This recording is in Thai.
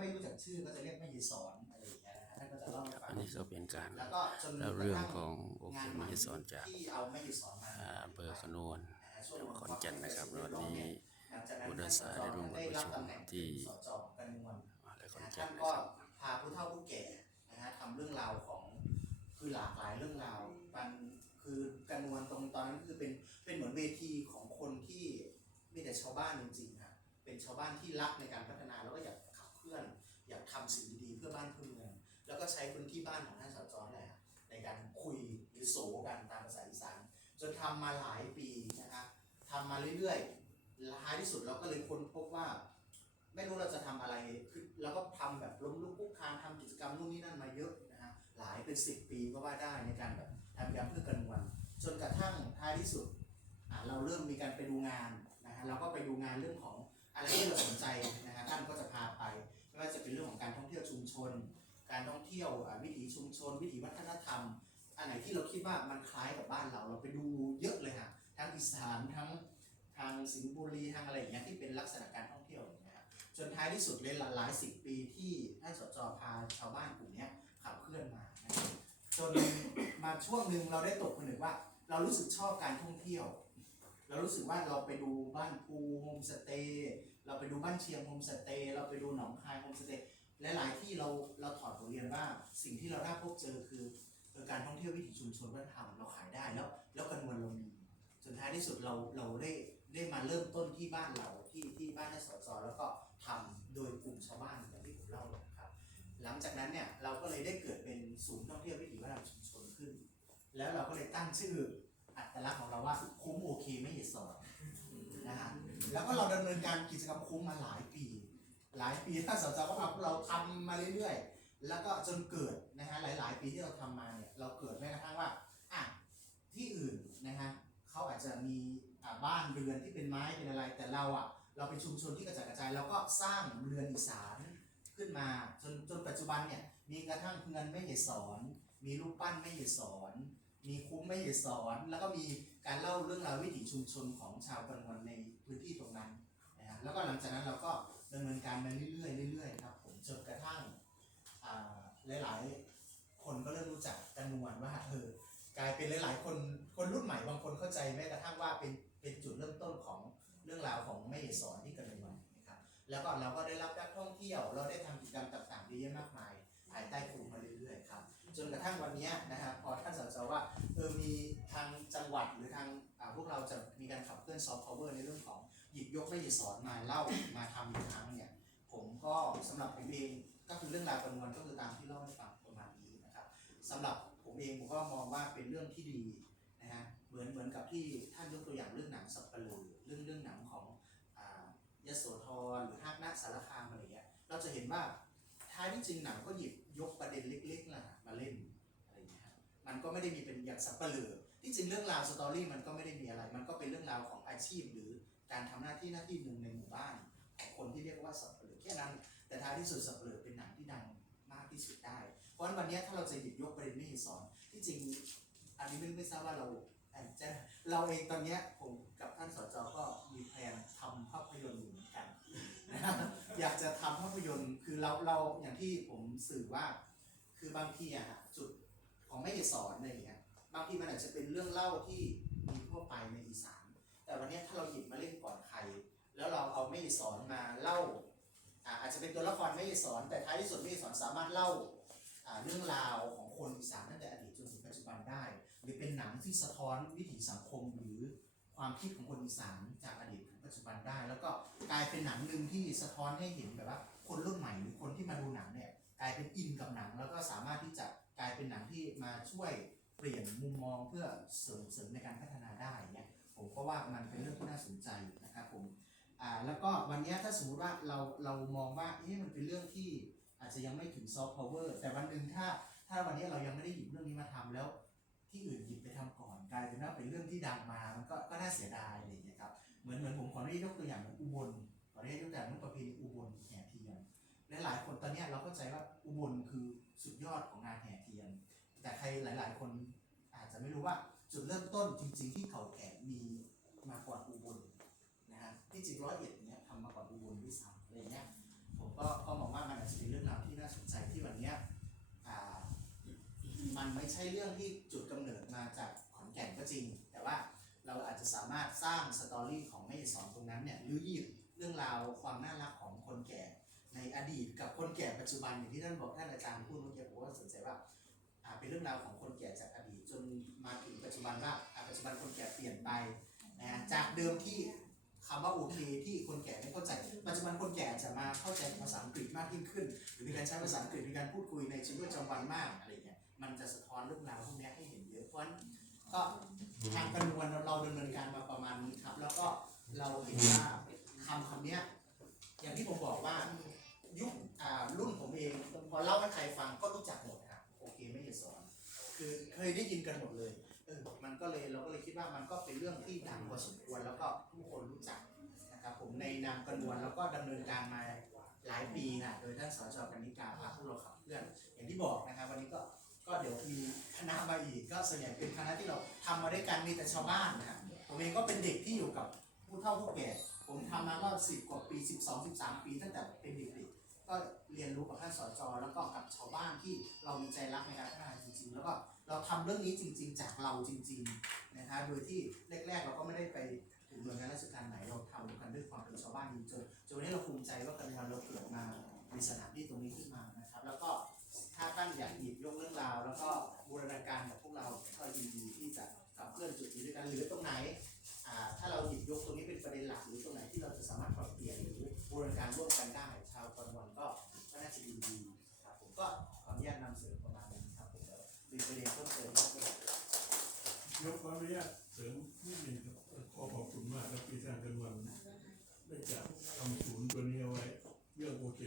ไม่รู้จักชื่อก็จะเรียกแม่ยีสอนอะไรอย่างเงี้ยนะฮะท่านก็จะเล่าให้ฟังอันนี้ก็เป็นการแล้วก็จนเล่าเรื่องขององค์งานมเหสรจากที่เอาแม่ยีสอนมาอ่าอำเภอขนวนนะฮะช่วงจังหวัดขอนแก่นนะครับวันนี้ หลังจากนั้นผู้โดยสารได้ร่วมกันประชุมที่ สจกันนวลอะไรขอนนะแก่ท่านนนะก็ครับ พาผู้เฒ่าผู้แก่นะฮะทำเรื่องราวของคือหลากหลายเรื่องราวมันคือกันนวลตรงตอนนั้นคือเป็นเป็นเหมือนเวทีของคนที่มีแต่ชาวบ้านจริงๆครับเป็นชาวบ้านที่รักในการพัฒนาแล้วก็อยาก ขับเคลื่อน อยากทำสิ่งดีๆเพื่อบ้านเพื่อเมืองแล้วก็ใช้พื้นที่บ้านของท่านสจแหละในการคุยหรือโสกันตามภาษาอีสานจนทำมาหลายปีนะครับทำมาเรื่อยๆท้ายที่สุดเราก็เลยค้นพบว่า ไม่รู้เราจะทำอะไรคือเราก็ทำแบบล้มลุกคุกคานทำกิจกรรมนู่นนี่นั่นมาเยอะนะฮะหลายเป็นสิบปีก็ว่าได้ในการแบบทำกิจกรรมเพื่อกันวันจนกระทั่งท้ายที่สุดเราเริ่มมีการไปดูงานนะฮะเราก็ไปดูงานเรื่องของอะไรที่เราสนใจนะฮะท่านก็จะพาไป ไม่ว่าจะเป็นเรื่องของการท่องเที่ยวชุมชน การท่องเที่ยววิถีชุมชน วิถีวัฒนธรรม อันไหนที่เราคิดว่ามันคล้ายกับบ้านเรา เราไปดูเยอะเลยฮะทั้งอีสานทั้งทางสิงห์บุรีทางอะไรอย่างเงี้ยที่เป็นลักษณะการท่องเที่ยวอย่างเงี้ยครับจนท้ายที่สุดเลยหลายสิบปีที่ท่านสจพาชาวบ้านกลุ่มนี้ขับเคลื่อนมานะครับจนมาช่วงหนึ่งเราได้ตกผนึกว่า เรารู้สึกชอบการท่องเที่ยว เรารู้สึกว่าเราไปดูบ้านภูโฮมสเตย์ เราไปดูบ้านเชียงโฮมสเตย์เราไปดูหนองคายโฮมสเตย์และหลายที่เราเราถอดบทเรียนว่าสิ่งที่เราได้พบเจอคือการท่องเที่ยววิถีชุมชนวัฒนธรรมเราขายได้แล้วแล้วกันวนเรามีจนท้ายที่สุดเราเราได้ได้มาเริ่มต้นที่บ้านเราที่ที่บ้านท่านสจแล้วก็ทำโดยกลุ่มชาวบ้านอย่างที่ผมเล่าครับ หลังจากนั้นเนี่ยเราก็เลยได้เกิดเป็นศูนย์ท่องเที่ยววิถีวัฒนธรรมชุมชนขึ้น แล้วเราก็เลยตั้งชื่ออัตลักษณ์ของเราว่าคุ้มโอเคไม่เหยียดสอนนะฮะ แล้วก็เราดำเนินการกิจกรรมคุ้มมาหลายปี หลายปีถ้าสจก็เอาเราทำมาเรื่อยๆ แล้วก็จนเกิดนะฮะหลาย ๆ ปีที่เราทำมาเนี่ยเราเกิดแม้กระทั่งว่าอะที่อื่นนะฮะเขาอาจจะมีอ่าบ้านเรือนที่เป็นไม้เป็นอะไร แต่เราอะเราเป็นชุมชนที่กระจายกระจายเราก็สร้างเรือนอีสานขึ้นมาจนจนปัจจุบันเนี่ยมีกระทั่งเงินไม่เหยสอน มีรูปปั้นไม่เหยสอน มีคุ้มไม่เหยสอน แล้วก็มี การเล่าเรื่องราววิถีชุมชนของชาวกันวันในพื้นที่ตรงนั้นนะฮะแล้วก็หลังจากนั้นเราก็ดำเนินการมาเรื่อยๆเรื่อยๆครับผมจนกระทั่งอ่าหลายๆ คนก็เริ่มรู้จักกันวลว่าเออกลายเป็นหลาย ๆ คนคนรุ่นใหม่บางคนเข้าใจแม้กระทั่งว่าเป็นเป็นจุดเริ่มต้นของเรื่องราวของไม่สอนที่เกิดในวันนะครับแล้วก็เราก็ได้รับนักท่องเที่ยว เราได้ทำกิจกรรมต่างๆเยอะแยะมากมายภายใต้กลุ่มมาเรื่อยๆครับจนกระทั่งวันนี้นะฮะพอท่านสจว่า รื่อนซอฟต์พาวเวอร์ในเรื่องของหยิบยกไม่หยิบสอนมาเล่ามาทำอีกครั้งเนี่ยผมก็สำหรับผมเองก็คือเรื่องราวประมวลก็คือตามที่เล่าให้ฟังประมาณนี้นะครับสำหรับผมเองผมก็มองว่าเป็นเรื่องที่ดีนะฮะเหมือนเหมือนกับที่ท่านยกตัวอย่างเรื่องหนังสับปะเลเรื่องเรื่องหนังของอ่ายโสธรหรือฮักนักสารคามอะไรเงี้ยเราจะเห็นว่าท้ายที่จริงหนังก็หยิบยกประเด็นเล็กๆล่ะมาเล่นอะไรเงี้ยมันก็ไม่ได้มีเป็นอย่างสับปะเลอ ที่จริงเรื่องราวสตอรี่มันก็ไม่ได้มีอะไร มันก็เป็นเรื่องราวของอาชีพ หรือการทำหน้าที่หน้าที่หนึ่งในหมู่บ้านของคนที่เรียกว่าสับเปะเลอแค่นั้น แต่ท้ายที่สุดสับเปะเลอเป็นหนังที่ดังมากที่สุดได้ เพราะฉะนั้นวันนี้ถ้าเราจะหยิบยกประเด็นไม่สอน ที่จริง อันนี้ไม่ไม่ทราบว่าเราอาจจะเราเองตอนนี้ผมกับท่านสจก็มีแพลนทำภาพยนตร์อยู่เหมือนกันนะครับอยากจะทำภาพยนตร์คือเราเราอย่างที่ผมสื่อว่า คือบางทีอะฮะจุดของไม่สอนอะไรอย่างเงี้ย บางทีมันอาจจะเป็นเรื่องเล่าที่มีทั่วไปในอีสาน แต่วันนี้ถ้าเราหยิบมาเล่นก่อนใคร แล้วเราเอาไม่สอนมาเล่าอาจจะเป็นตัวละครไม่สอน แต่ท้ายที่สุดไม่สอนสามารถเล่าอ่าเรื่องราวของคนอีสานตั้งแต่อดีตจนถึงปัจจุบันได้ หรือเป็นหนังที่สะท้อนวิถีสังคมหรือความคิดของคนอีสานจากอดีตถึงปัจจุบันได้ แล้วก็กลายเป็นหนังหนึ่งที่สะท้อนให้เห็นแบบว่า คนรุ่นใหม่หรือคนที่มาดูหนังเนี่ยกลายเป็นอินกับหนัง แล้วก็สามารถที่จะกลายเป็นหนังที่มาช่วย เปลี่ยนมุมมองเพื่อเสริมเสริมในการพัฒนาได้เนี่ยผมก็ว่ามันเป็นเรื่องที่น่าสนใจนะครับผมอ่าแล้วก็วันนี้ถ้าสมมติว่าเราเรามองว่าเอ๊ะมันเป็นเรื่องที่อาจจะยังไม่ถึงซอฟต์พาวเวอร์แต่วันหนึ่งถ้าถ้าวันนี้เรายังไม่ได้หยิบเรื่องนี้มาทำแล้ว ที่อื่นหยิบไปทำก่อนกลายเป็นว่าเป็นเรื่องที่ดังมามันก็ก็น่าเสียดายอะไรอย่างเงี้ยครับเหมือนเหมือนผมขออนุญาตยกตัวอย่างเหมือนอุบลขออนุญาตยกตัวอย่างเรื่องประเพณีอุบลแห่เทียนและหลายคนตอนนี้เราเข้าใจว่าอุบลคือสุดยอดของงานแห่เรหลาย ๆ คนอาจจะไม่รู้ว่าจุดเริ่มต้นจริง ๆ ที่เขาแขกมีมาก่อนอุบลนะฮะที่จริงร้อยเอ็ดเนี้ยทำมาก่อนอุบลด้วยซ้ำอะไรเงี้ยผมก็ก็มองว่ามันอาจจะเป็นเรื่องราวที่น่าสนใจที่วันเนี้ยอ่ามันไม่ใช่เรื่องที่จุดกำเนิดมาจากขอนแก่นก็จริง แต่ว่าเราอาจจะสามารถสร้างสตอรี่ของแม่สอนตรงนั้นเนี่ยหรือยิบเรื่องราวความน่ารักของคนแก่ในอดีตกับคนแก่ปัจจุบันอย่างที่ท่านบอกท่านอาจารย์พูดเมื่อกี้ผมว่าสนใจว่า เป็นเรื่องราวของคนแก่จากอดีตจนมาถึงปัจจุบันว่าปัจจุบันคนแก่เปลี่ยนไปนะจากเดิมที่คำว่าโอเคที่คนแก่ไม่เข้าใจ ปัจจุบันคนแก่จะมาเข้าใจภาษาอังกฤษมากยิ่งขึ้น หรือมีการใช้ภาษาอังกฤษในการพูดคุยในชีวิตประจำวันมากอะไรเงี้ยมันจะสะท้อนเรื่องราวพวกนี้ให้เห็นเยอะเพราะฉะนั้นก็ทางกระนวลเราดำเนินการมาประมาณนี้ครับ แล้วก็เราเห็นว่า ยได้ยินกันหมดเลย เออ มันก็เลยเราก็เลยคิดว่ามันก็เป็นเรื่องที่ดังพอสมควรแล้วก็ทุกคนรู้จักนะครับผมในนามกระนวลแล้วก็ดำเนินการมาหลายปีนะโดยท่านสจกนิกาพาพวกเราขับเคลื่อนอย่างที่บอกนะครับ วันนี้ก็ก็เดี๋ยวมีคณะมาอีกก็ส่วนใหญ่เป็นคณะที่เราทำมาด้วยกันมีแต่ชาวบ้านนะครับผมเองก็เป็นเด็กที่อยู่กับผู้เฒ่าผู้แก่ผมทำมาก็สิบกว่าปีสิบสองสิบสามปีตั้งแต่เป็นเด็กๆ ก็เรียนรู้กับท่านสจแล้วก็กับชาวบ้านที่เรามีใจรักในการพัฒนาจริง ๆ แล้วก็เราทำเรื่องนี้จริง ๆ จากเราจริงๆนะฮะโดยที่แรกๆ เราก็ไม่ได้ไปถึงหน่วยงานราชการไหนเราทำกันด้วยความเป็นชาวบ้านจริงๆจนจนวันนี้เราภูมิใจว่ากันวันเราเกิดมาในสถานที่ตรงนี้ขึ้นมานะครับ แล้วก็ถ้าท่านอยากหยิบยกเรื่องราว แล้วก็บูรณาการกับพวกเราก็ยินดีที่จะขับเคลื่อนจุดนี้ด้วยกันหรือตรงไหนถ้าเราหยิบยกตรงนี้เป็นประเด็นหลักหรือตรงไหนที่เราจะสามารถปรับเปลี่ยนหรือบูรณาการร่วมกันได้ ชาวกรวันก็ก็น่าจะยินดีครับผมก็ขออนุญา ติดเสนอประมาณนี้ครับผมแล้วมีประเด็นเพิ่มเติมยกความเรียน